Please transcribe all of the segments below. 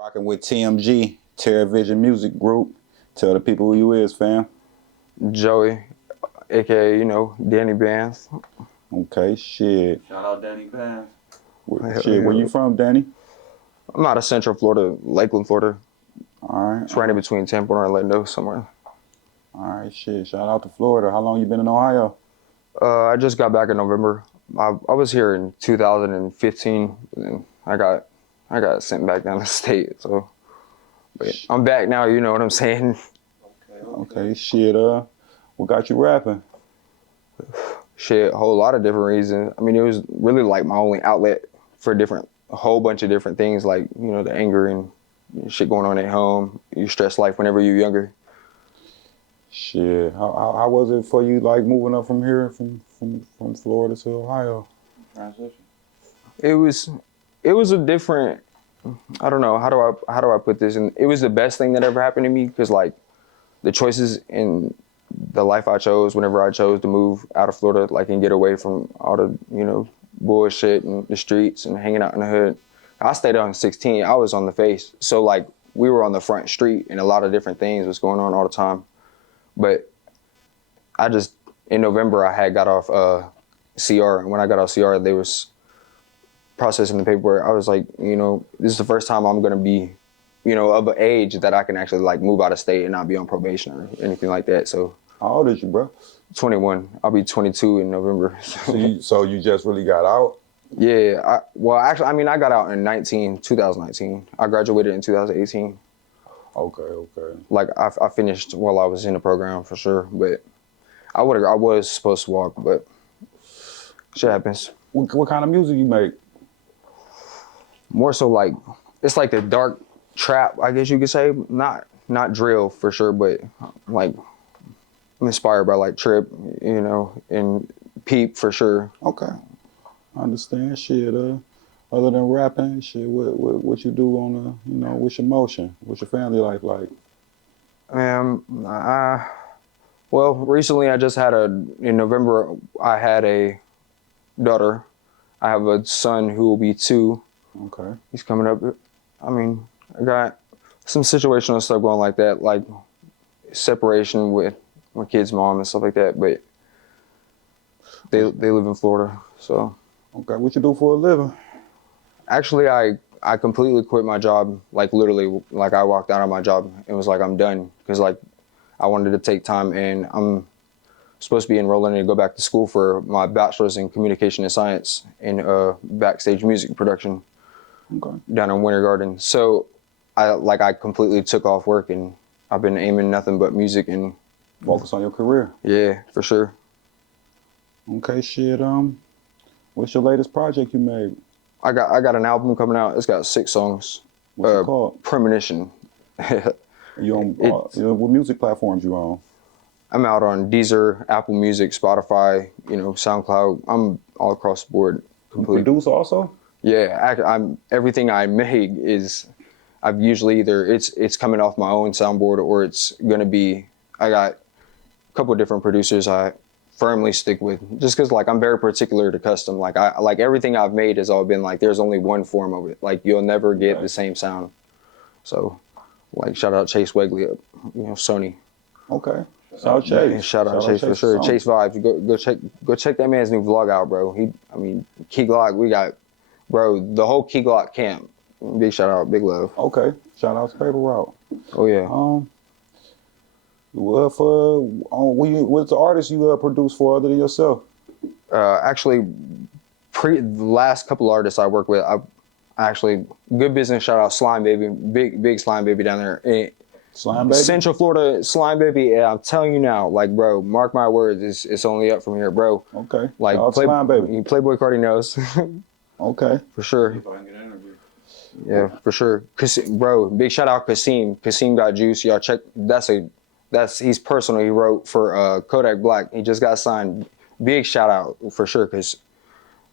Rocking with TMG, Terravision Music Group. Tell the people who you is, fam. Joey, aka, Danny Bands. Okay, shit. Shout out Danny Bands. Where you from, Danny? I'm out of Central Florida, Lakeland, Florida. All right. It's right in between Tampa and Orlando somewhere. All right, shit. Shout out to Florida. How long you been in Ohio? I just got back in November. I was here in 2015, and I got sent back down the state. So, but I'm back now. You know what I'm saying? Okay, shit. What got you rapping? Shit, a whole lot of different reasons. I mean, it was really like my only outlet for a whole bunch of different things, like the anger and shit going on at home. You stress life whenever you're younger. Shit. How was it for you, like moving up from here, from Florida to Ohio? Transition. It was a different. I don't know how do I put this. And it was the best thing that ever happened to me because like the choices in the life I chose whenever I chose to move out of Florida, like and get away from all the bullshit and the streets and hanging out in the hood. I stayed on 16. I was on the face, so like we were on the front street and a lot of different things was going on all the time. But in November, I had got off CR. And when I got off CR, they was processing the paperwork. I was like, this is the first time I'm going to be, of an age that I can actually like move out of state and not be on probation or anything like that. So how old is you, bro? 21. I'll be 22 in November. So you just really got out? Yeah. I got out in 2019. I graduated in 2018. Okay. Like I finished while I was in the program for sure, but I was supposed to walk, but shit happens. What kind of music you make? More so like it's like the dark trap, I guess you could say. Not drill for sure, but like I'm inspired by like Trip, and Peep for sure. Okay, I understand. Shit. Other than rapping, shit, what you do on what's your motion? What's your family life like? Well, recently in November, I had a daughter. I have a son who will be 2. Okay. He's coming up. I mean, I got some situational stuff going like that, like separation with my kid's mom and stuff like that, but they live in Florida, so. Okay, what you do for a living? Actually, I completely quit my job, like literally, like I walked out of my job and was like, I'm done. Because like I wanted to take time and I'm supposed to be enrolling to go back to school for my bachelor's in communication and science in backstage music production down in Winter Garden. So I completely took off work and I've been aiming nothing but music and focus on your career. Yeah, for sure. Okay, shit. What's your latest project you made? I got an album coming out. It's got 6 songs. What's it called? Premonition. You on what music platforms you on? I'm out on Deezer, Apple Music, Spotify, SoundCloud. I'm all across the board. Completely. You produce also? Yeah, I'm everything I make is I've usually either it's coming off my own soundboard or it's gonna be I got a couple of different producers I firmly stick with just because like I'm very particular to custom. Like I like everything I've made has all been like there's only one form of it. Like you'll never get the same sound. So like shout out Chase Wegley, Sony. Okay. Shout out Chase. Yeah, shout out Chase for sure. Sony. Chase Vibes. Go check that man's new vlog out, bro. Key Glock, we got the whole Key Glock camp. Big shout out, big love. Okay. Shout out to Paper Route. Oh yeah. What's the artist you produce for other than yourself? Actually, the last couple artists I work with, I actually good business. Shout out Slime Baby, big Slime Baby down there. Slime Baby, Central Florida, Slime Baby. Yeah, I'm telling you now, like bro, mark my words, it's only up from here, bro. Okay. Like Slime Baby. Playboy Cardi knows. Okay. For sure. Yeah, for sure. Bro, big shout out Kasim. Kasim got juice. Y'all check. He's personal. He wrote for Kodak Black. He just got signed. Big shout out for sure, because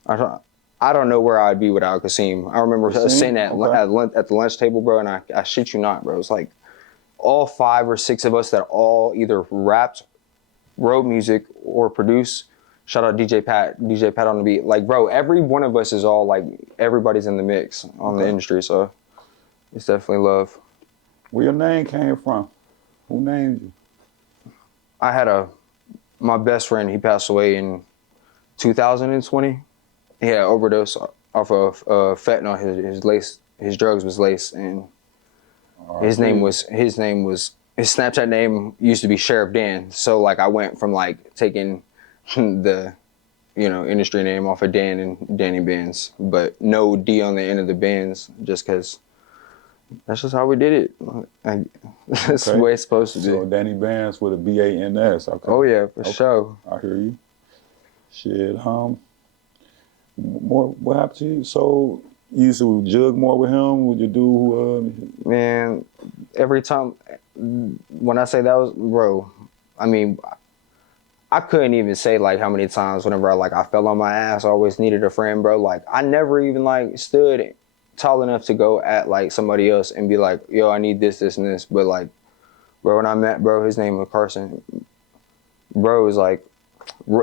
I don't know where I'd be without Kasim. I remember sitting at the lunch table, bro, and I shit you not, bro. It's like all 5 or 6 of us that all either rapped, wrote music, or produced. Shout out DJ Pat on the beat. Like, bro, every one of us is all like, everybody's in the mix on the industry. So It's definitely love. Where your name came from? Who named you? I had my best friend. He passed away in 2020. He had overdose off of fentanyl. His drugs was lace, and his name R.I.P. was his Snapchat name used to be Sheriff Dan. So like I went from like taking the industry name off of Dan and Danny Benz, but no D on the end of the Benz, just because that's just how we did it. That's the Okay. way it's supposed to be. So Danny Bands with a B-A-N-S. Okay. Oh yeah, for Okay. sure. I hear you. Shit, more, what happened to you? So you used to jug more with him? Would you do, Man, every time when I say that was, bro, I mean, I couldn't even say like how many times whenever I fell on my ass, I always needed a friend, bro. Like I never even like stood tall enough to go at like somebody else and be like, yo, I need this, this, and this. But like, bro, when I met bro, his name was Carson. Bro is like,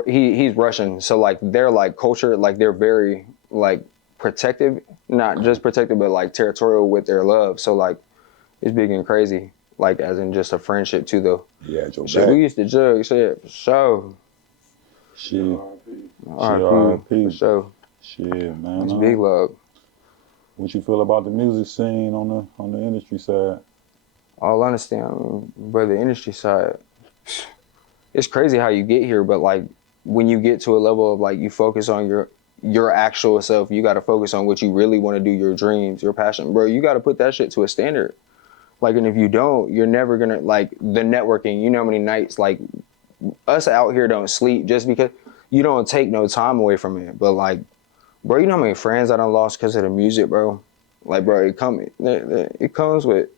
he's Russian, so like they're like culture, like they're very like protective, not just protective, but like territorial with their love. So like it's big and crazy, like as in just a friendship too, though. yeah, your Shit, back? we used to jug, shit, for sure. Shit. R.I.P. For sure. Shit, man. It's big love. What you feel about the music scene on the industry side? All honesty, I mean, bro, the industry side, it's crazy how you get here, but like when you get to a level of like you focus on your actual self, you got to focus on what you really want to do, your dreams, your passion, bro. You got to put that shit to a standard. Like, and if you don't, you're never gonna like the networking. You know how many nights like us out here don't sleep just because you don't take no time away from it. But like, bro, you know how many friends I done lost because of the music, bro. Like, bro, it comes with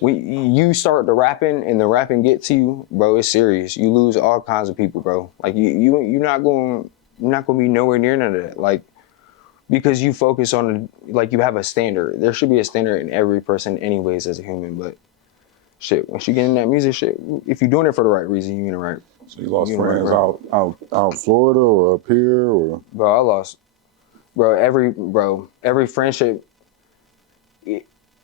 you start the rapping and the rapping get to you, bro. It's serious. You lose all kinds of people, bro. Like you're not gonna be nowhere near none of that. Like because you focus on like you have a standard. There should be a standard in every person, anyways, as a human. But shit, once you get in that music shit, if you're doing it for the right reason, you're in the right. So you lost You know, friends bro. out Florida or up here or? Bro, I lost. Every friendship,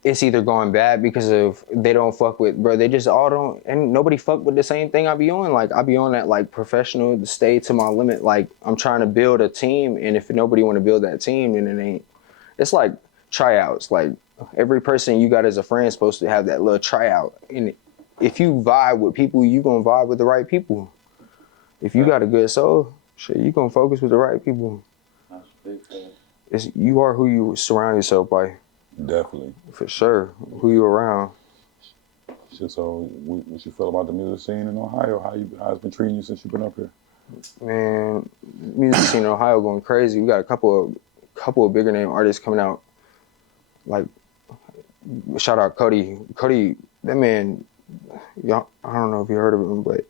it's either going bad because of they don't fuck with, bro. They just all don't, and nobody fuck with the same thing I be on. Like I be on that like professional, stay to my limit. Like I'm trying to build a team, and if nobody want to build that team, then it ain't. It's like tryouts. Like every person you got as a friend is supposed to have that little tryout. And if you vibe with people, you gonna vibe with the right people. If you got a good soul, shit, you gonna focus with the right people. You are who you surround yourself by. Definitely. For sure. Who you around. Shit, so what you feel about the music scene in Ohio? How it's been treating you since you've been up here? Man, music scene in Ohio going crazy. We got a couple of bigger name artists coming out. Like, shout out Cody. Cody, that man, y'all, I don't know if you heard of him, but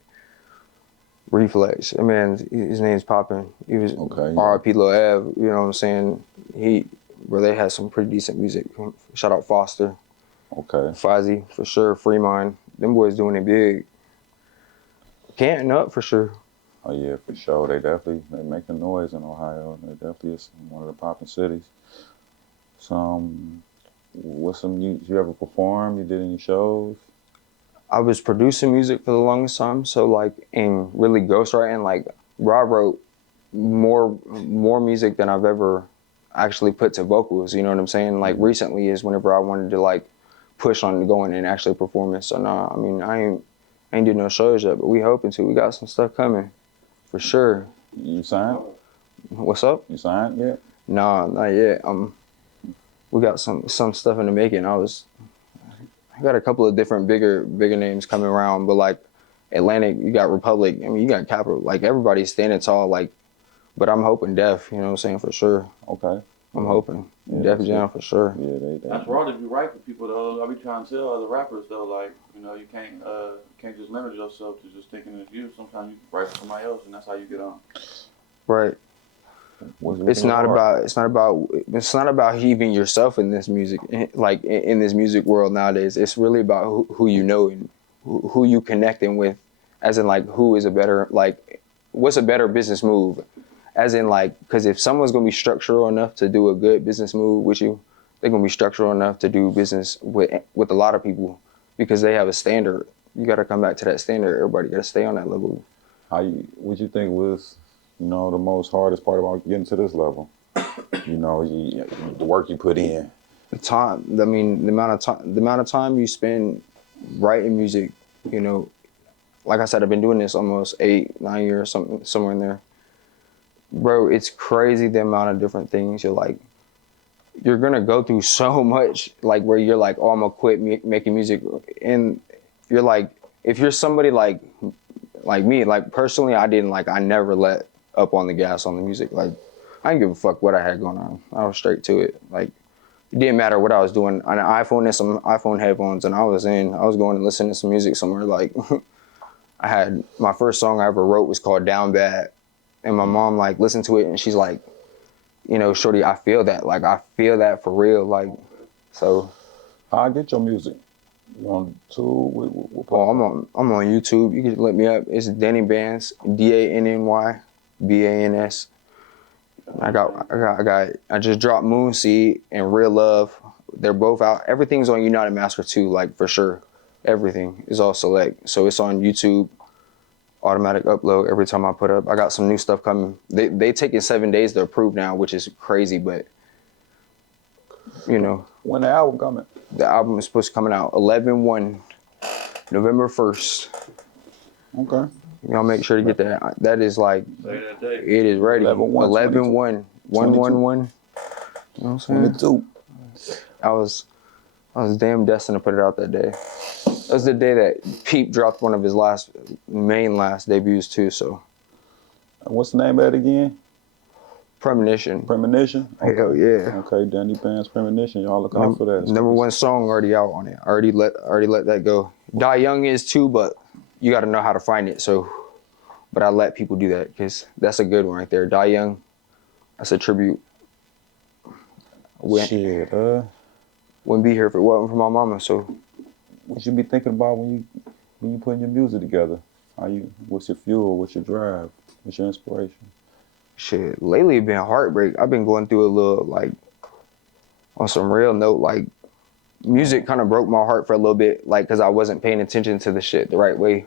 Reflex. That man, his name's popping. He was Okay, R.I.P. Lil Ev. You know what I'm saying? They had some pretty decent music. Shout out Foster. Okay. Fozzy, for sure. Free Mind. Them boys doing it big. Canton up, for sure. Oh yeah, for sure. They making noise in Ohio. They definitely is one of the popping cities. You ever perform? You did any shows? I was producing music for the longest time, so like, and really ghostwriting. Like, Rob wrote more music than I've ever actually put to vocals. You know what I'm saying? Like, recently is whenever I wanted to like push on going and actually performing. So nah, I mean, I ain't did no shows yet, but we hoping to. We got some stuff coming, for sure. You signed? What's up? You signed yet? Nah, not yet. We got some stuff in the making. I got a couple of different bigger names coming around, but like Atlantic, you got Republic. I mean, you got Capital. Like everybody's standing tall. Like, but I'm hoping Def. You know what I'm saying, for sure. Okay. I'm hoping Def Jam for sure. Yeah, That's raw to be right for people though. I be trying to tell other rappers though, like you can't just limit yourself to just thinking it's you. Sometimes you can write for somebody else, and that's how you get on. Right. It's not about even yourself in this music, like in this music world nowadays. It's really about who you know and who you connecting with, as in like who is a better, like what's a better business move, as in like, because if someone's gonna be structural enough to do a good business move with you, they're gonna be structural enough to do business with a lot of people because they have a standard. You got to come back to that standard. Everybody got to stay on that level. What you think was, the most hardest part about getting to this level? The work you put in. The time. I mean, the amount of time you spend writing music. Like I said, I've been doing this almost 8-9 years, somewhere in there. Bro, it's crazy the amount of different things you're gonna go through so much, like where you're like, oh, I'm gonna quit making music, and you're like, if you're somebody like me, like personally, I never let up on the gas on the music. Like, I didn't give a fuck what I had going on. I was straight to it. Like, it didn't matter what I was doing on an iPhone and some iPhone headphones, and I was going and listening to some music somewhere. Like, I had my first song I ever wrote was called Down Bad, and my mom like listened to it and she's like, shorty, I feel that. Like, I feel that for real. Like, so. How I get your music? You on YouTube? I'm on YouTube. You can look me up. It's Danny Bands, DANNY BANS. I just dropped Moonseed and Real Love. They're both out. Everything's on United Master 2, like, for sure. Everything is all select. So it's on YouTube, automatic upload every time I put up. I got some new stuff coming. They taking 7 days to approve now, which is crazy, but When the album coming? The album is supposed to come out 11/1, November 1st. Okay. Y'all make sure to get that. That is like, Say that date. it is ready. 11/1, 11/1, 111. You know what I'm saying? 22. I was damn destined to put it out that day. That was the day that Peep dropped one of his last debuts too. So. What's the name of it again? Premonition. Premonition? Okay. Hell yeah. Okay, Danny Band's Premonition. Y'all look out for that. Number one song already out on it. I already let that go. Die Young is too, but you got to know how to find it. So, but I let people do that because that's a good one right there. Die Young, that's a tribute. Shit, Wouldn't be here if it wasn't for my mama. So, what you be thinking about when you putting your music together? What's your fuel? What's your drive? What's your inspiration? Shit, lately it been heartbreak. I've been going through a little, like, on some real note, like, music kind of broke my heart for a little bit, like, because I wasn't paying attention to the shit the right way.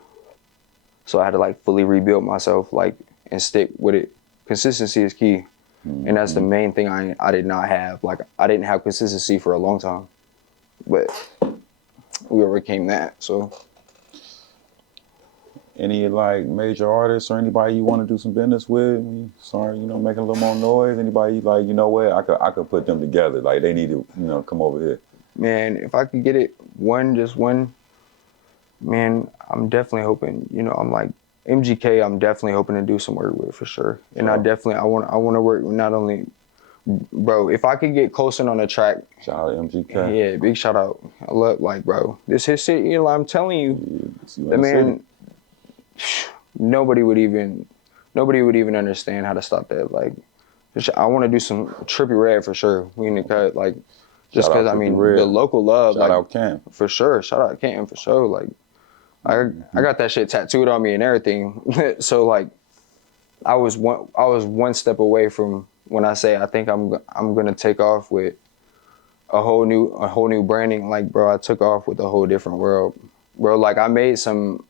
So I had to, like, fully rebuild myself, like, and stick with it. Consistency is key. Mm-hmm. And that's the main thing I did not have. Like, I didn't have consistency for a long time. But we overcame that, so. Any like major artists or anybody you want to do some business with? Making a little more noise. Anybody like, what? I could put them together. Like, they need to, come over here. Man, if I could get it just one, man, I'm definitely hoping. I'm like MGK. I'm definitely hoping to do some work with for sure. And I want to work with not only, bro. If I could get Colson on the track. Shout out to MGK. Yeah, big shout out. I love, like, bro. This his shit. I'm telling you, the man. Nobody would even understand how to stop that. Like, I want to do some Trippie Redd for sure. We need to cut, like, just because the local love. Shout out Cam for sure. Shout out Cam for sure. Like, I got that shit tattooed on me and everything. So like, I was one step away from when I say I think I'm gonna take off with a whole new branding. Like, bro, I took off with a whole different world, bro. Like, I made some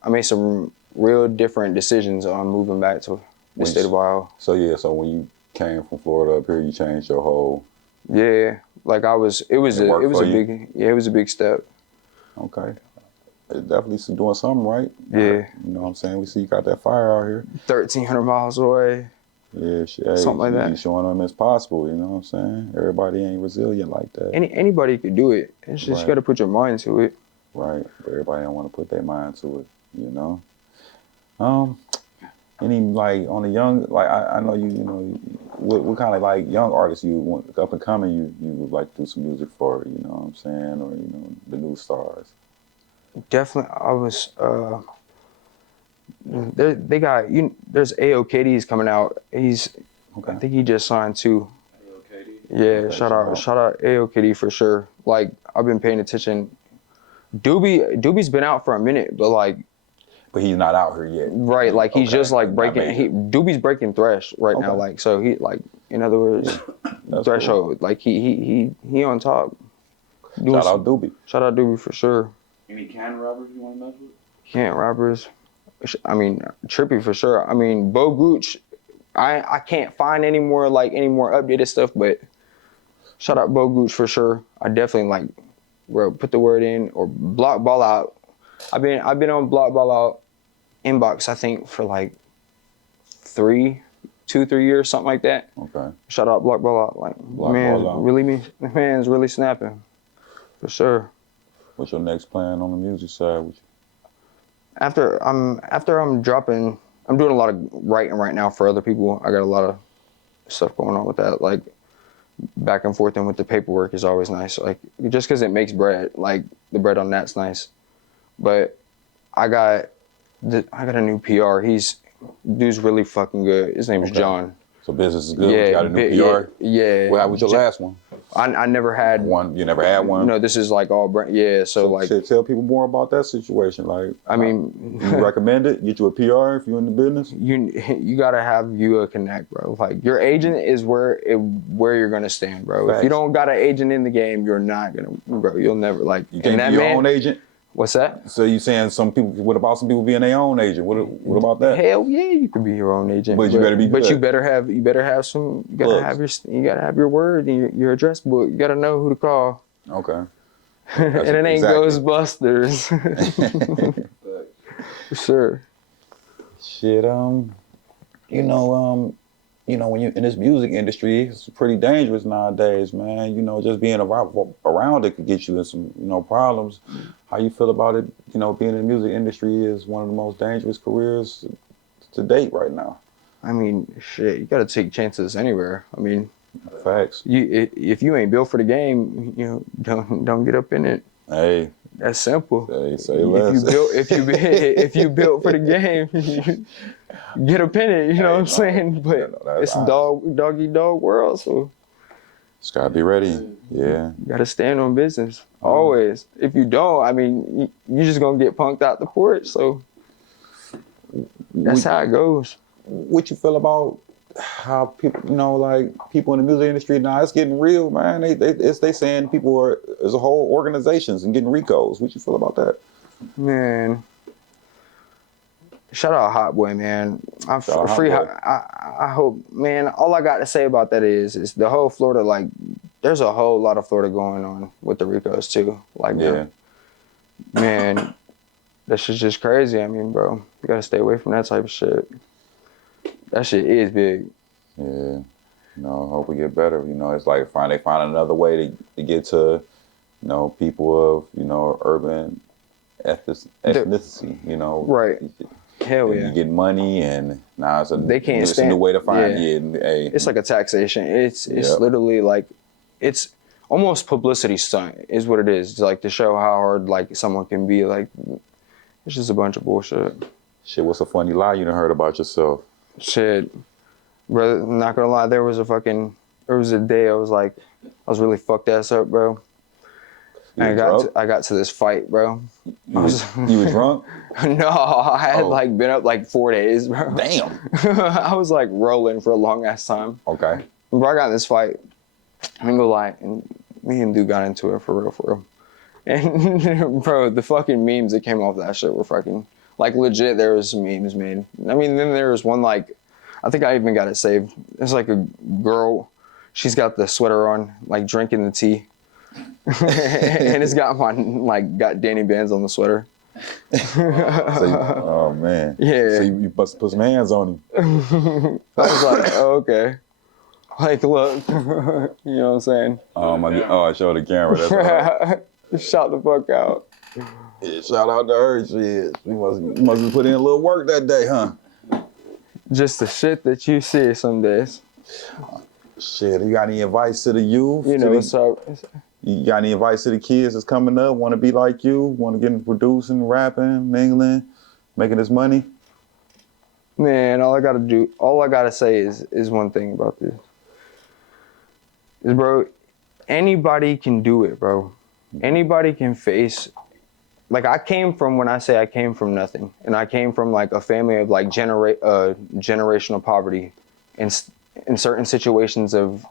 real different decisions on moving back to the state of Ohio. So when you came from Florida up here, you changed your whole. Yeah, like it was a big step. Okay, it's definitely doing something right. Yeah, you know what I'm saying. We see you got that fire out here. 1,300 miles away. Yeah, shit. Something like that. You showing them it's possible. You know what I'm saying. Everybody ain't resilient like that. Anybody could do it. It's just you got to put your mind to it. Right, but everybody don't want to put their mind to it. Any like on the young, like I know what kind of like young artists you want up and coming you would like to do some music for, you know what I'm saying, or the new stars. Definitely, I was. They got there's AOKD's coming out. He's I think he just signed too. AOKD. Yeah, okay, shout out AOKD for sure. Like, I've been paying attention. Doobie's been out for a minute, but he's not out here yet. Right, like he's just like breaking. Doobie's breaking thresh right now. Like, so he like In other words, threshold. Cool. Like he on top. Shout out Doobie. Shout out Doobie for sure. Any can robbers you want to mess with? Can't rappers. I mean, Trippy for sure. I mean, Bo Gooch. I can't find any more updated stuff, but shout out Bo Gooch for sure. I definitely like, bro, put the word in or block ball out. I've been on block ball out inbox I think for like 2-3 years, something like that. Okay. Shout out block ball out. Like Block man, Ball Out. man's really snapping, for sure. What's your next plan on the music side with you? After I'm dropping, I'm doing a lot of writing right now for other people. I got a lot of stuff going on with that, like back and forth, and with the paperwork is always nice. Like just because it makes bread, like the bread on that's nice. But I got a new PR. Dude's really fucking good. His name is John. So business is good. Yeah, You got a new PR. Yeah. Well, how was your last one? I never had One. You never had one. No, this is like all brand. Yeah, so like tell people more about that situation. Like, I mean, you recommend it. Get you a PR if you're in the business. you gotta have a connect, bro. Like your agent is where you're gonna stand, bro. Facts. If you don't got an agent in the game, you're not gonna, bro. You'll never like. You can't be your own agent. What's that? So you saying some people? What about some people being their own agent? What about that? Hell yeah, you could be your own agent. But you better be good. But you better have some. You gotta have your word and your address book. You gotta know who to call. Okay. And it ain't Ghostbusters. For sure. Shit. When you in this music industry, it's pretty dangerous nowadays, man. You know, just being around it could get you in some, problems. How you feel about it? You know, being in the music industry is one of the most dangerous careers to date right now. I mean, shit, you gotta take chances anywhere. I mean, facts. If you ain't built for the game, don't get up in it. Hey, that's simple. Hey, say less. If you built for the game, get up in it. You know what I'm saying? But it's a dog eat dog world, so just gotta be ready. Yeah, you gotta stand on business always. If you don't, I mean, you just gonna get punked out the porch. So that's how it goes. What you feel about how people, people in the music industry now? It's getting real, man. They saying people are as a whole organizations and getting recos. What you feel about that? Man, shout out Hot Boy, man. I hope, man. All I got to say about that is the whole Florida, like, there's a whole lot of Florida going on with the recos too. Like, yeah, man, that shit's just crazy. I mean, bro, you gotta stay away from that type of shit. That shit is big. Yeah. Hope we get better. It's like they find another way to get to, people of, urban ethnicity, Right. Hell yeah. You get money and now it's a new way to find it. It's like a taxation. It's literally like, it's almost publicity stunt is what it is. It's like to show how hard like someone can be. Like, it's just a bunch of bullshit. Shit, what's a funny lie you done heard about yourself? Shit, brother, I'm not gonna lie, there was a day I was really fucked ass up, bro. And I got to this fight, bro. You were drunk? No, I had been up 4 days, bro. Damn. I was rolling for a long ass time. Okay. Bro, I got in this fight. I ain't gonna lie, and me and dude got into it for real. And bro, the fucking memes that came off that shit were fucking legit. There was some memes made. I mean, then there was one I think I even got it saved. It's like a girl. She's got the sweater on, drinking the tea, and it's got got Danny Bands on the sweater. Oh man. Yeah. So you put some hands on him. I was like, oh, okay. Look, you know what I'm saying? I showed the camera. That's right. Shot the fuck out. Yeah, shout out to her. Shit, we must have put in a little work that day, huh? Just the shit that you see some days. Shit, you got any advice to the youth? What's up? You got any advice to the kids that's coming up, want to be like you, want to get into producing, rapping, mingling, making this money? Man, all I gotta say is one thing about this. Is, bro, anybody can do it, bro. Anybody can face. I came from nothing, and I came from a family of generational poverty, and in certain situations of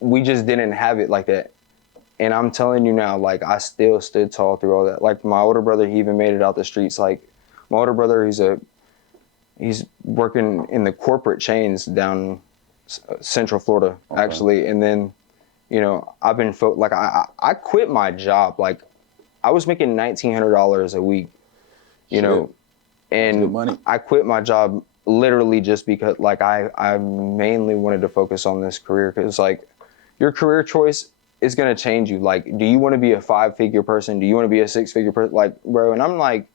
we just didn't have it like that. And I'm telling you now, like, I still stood tall through all that. Like, my older brother, he even made it out the streets. Like, my older brother, he's working in the corporate chains down Central Florida, actually. And then, you know, I've been, like, I quit my job. Like, I was making $1,900 a week, you know, and I quit my job literally just because, like, I mainly wanted to focus on this career. Because, like, your career choice is going to change you. Like, do you want to be a 5-figure person? Do you want to be a 6-figure person? Like, bro, and I'm like,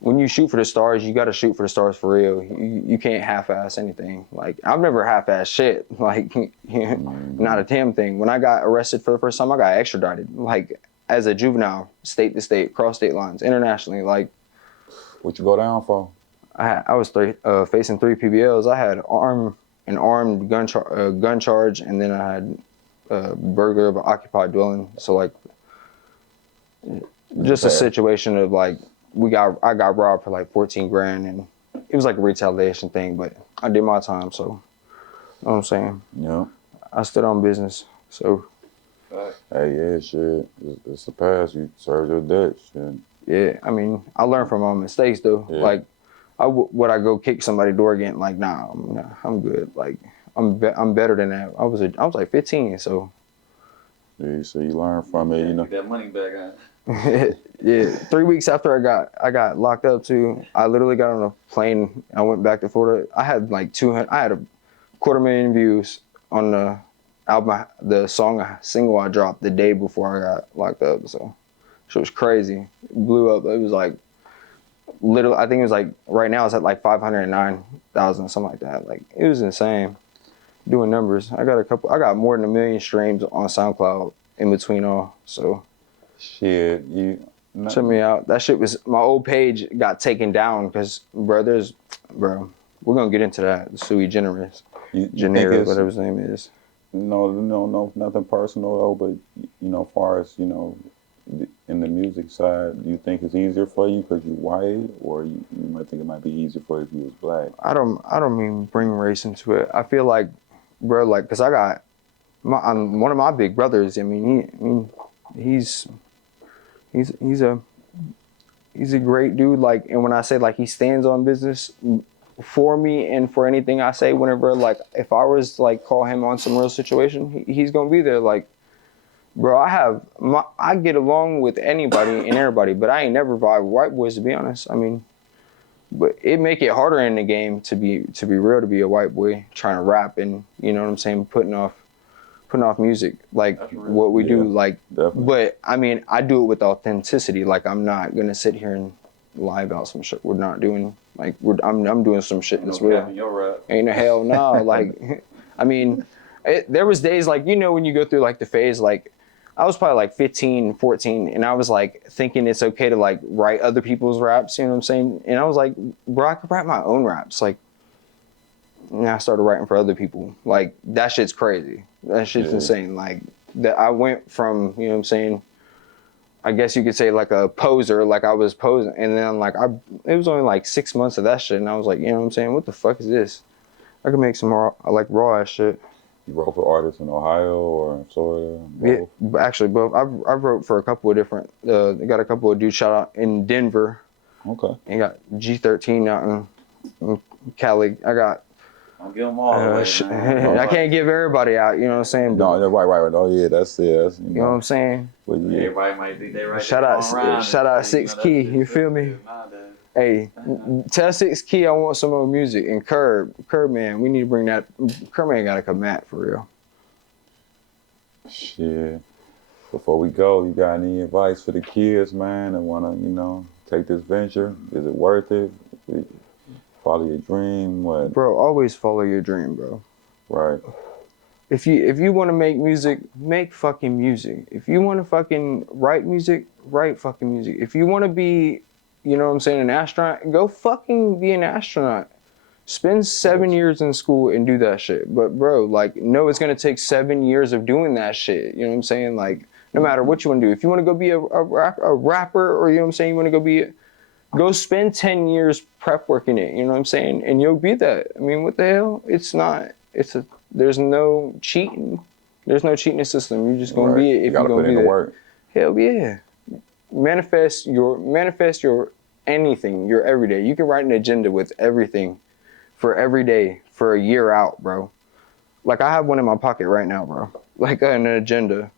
when you shoot for the stars, you got to shoot for the stars for real. You can't half-ass anything. Like, I've never half-assed shit. Like, not a damn thing. When I got arrested for the first time, I got extradited. Like, as a juvenile, state to state, cross state lines, internationally. Like, what you go down for? I was facing 3 PBLs. I had an armed gun charge, and then I had burglary of an occupied dwelling. So, like, just a situation of, like, I got robbed for like 14 grand, and it was like a retaliation thing, but I did my time. So, you know what I'm saying? Yeah. I stood on business. So, hey, yeah, shit. It's the past. You served your debt, shit. Yeah, I mean, I learned from my mistakes though. Yeah. Like, would I go kick somebody's door again? Like, nah, I'm good. Like, I'm better than that. I was like 15, so. Yeah, so you learn from it, you know. Get that money back, huh? Yeah, 3 weeks after I got locked up too, I literally got on a plane. I went back to Florida. I had like 250,000 views on the album, the single I dropped the day before I got locked up. So it was crazy. It blew up. It was like literally, I think it was like right now it's at like 509,000, something like that. Like, it was insane. Doing numbers. I got more than 1 million streams on SoundCloud in between all. So. Shit, check me out. That shit was, my old page got taken down because, bro, we're gonna get into that. Sui generis, whatever his name is. No, nothing personal though. But you know, far as you know, in the music side, do you think it's easier for you because you're white, or you might think it might be easier for you if you was black? I don't mean bring race into it. I feel like, bro, like, because I got one of my big brothers. I mean, he's a great dude. Like, and when I say, like, he stands on business for me and for anything I say, whenever, like, if I was like call him on some real situation, he's gonna be there. Like, bro, I get along with anybody and everybody, but I ain't never vibe with white boys, to be honest. I mean, but it make it harder in the game to be real, to be a white boy trying to rap and, you know what I'm saying, putting off music, like what we do, like, definitely. But I mean, I do it with authenticity. Like, I'm not gonna sit here and lie about some shit we're not doing. Like, I'm doing some shit that's real. Ain't no hell no. Like, I mean, there was days, like, you know, when you go through like the phase, like, I was probably like 15, 14, and I was like thinking it's okay to like write other people's raps, you know what I'm saying? And I was like, bro, I could write my own raps. Like, and I started writing for other people. Like, that shit's crazy. That shit's insane. Like, that I went from, you know what I'm saying, I guess you could say like a poser, like I was posing, and then like it was only like 6 months of that shit, and I was like, you know what I'm saying, what the fuck is this? I could make some more like raw ass shit. You wrote for artists in Ohio or in Florida? Both? Yeah, actually both. I wrote for a couple of different. Got a couple of dudes shout out in Denver. Okay. And got G13 out in Cali. I got. I'll give them all away, I can't give everybody out, you know what I'm saying? But, no, right. Oh yeah, that's it. That's, you know what I'm saying? But, yeah. Everybody might think they right. Shout out 6 Key. You feel me? Hey, tell 6 Key I want some more music. And Curb man, we need to bring that. Curb man gotta come at for real. Shit. Before we go, you got any advice for the kids, man, that wanna, you know, take this venture? Is it worth it? Follow your dream? What? Bro, always follow your dream, bro. Right. If you want to make music, make fucking music. If you want to fucking write music, write fucking music. If you want to be, you know what I'm saying, an astronaut, go fucking be an astronaut. Spend 7 years in school and do that shit. But bro, like, no, it's gonna take 7 years of doing that shit. You know what I'm saying? Like, no matter what you want to do. If you want to go be a rapper, or you know what I'm saying, you want to go spend 10 years prep working it, you know what I'm saying? And you'll be that. I mean, what the hell? It's There's no cheating. There's no cheating the system. You're just gonna be it if you gotta you're put gonna in be the there. work. Hell yeah. Manifest your anything, your everyday. You can write an agenda with everything for every day for a year out, bro. Like I have one in my pocket right now, bro. Like an agenda.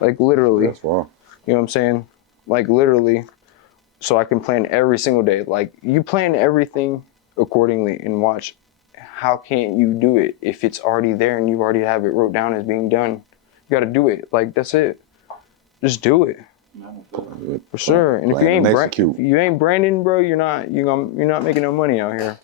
Like literally. That's wrong. You know what I'm saying? Like literally. So I can plan every single day. Like you plan everything accordingly and watch how can't you do it if it's already there and you already have it wrote down as being done. You gotta do it. Like that's it. Just do it. For sure. And if you ain't execute. Brandon, bro, you're not making no money out here.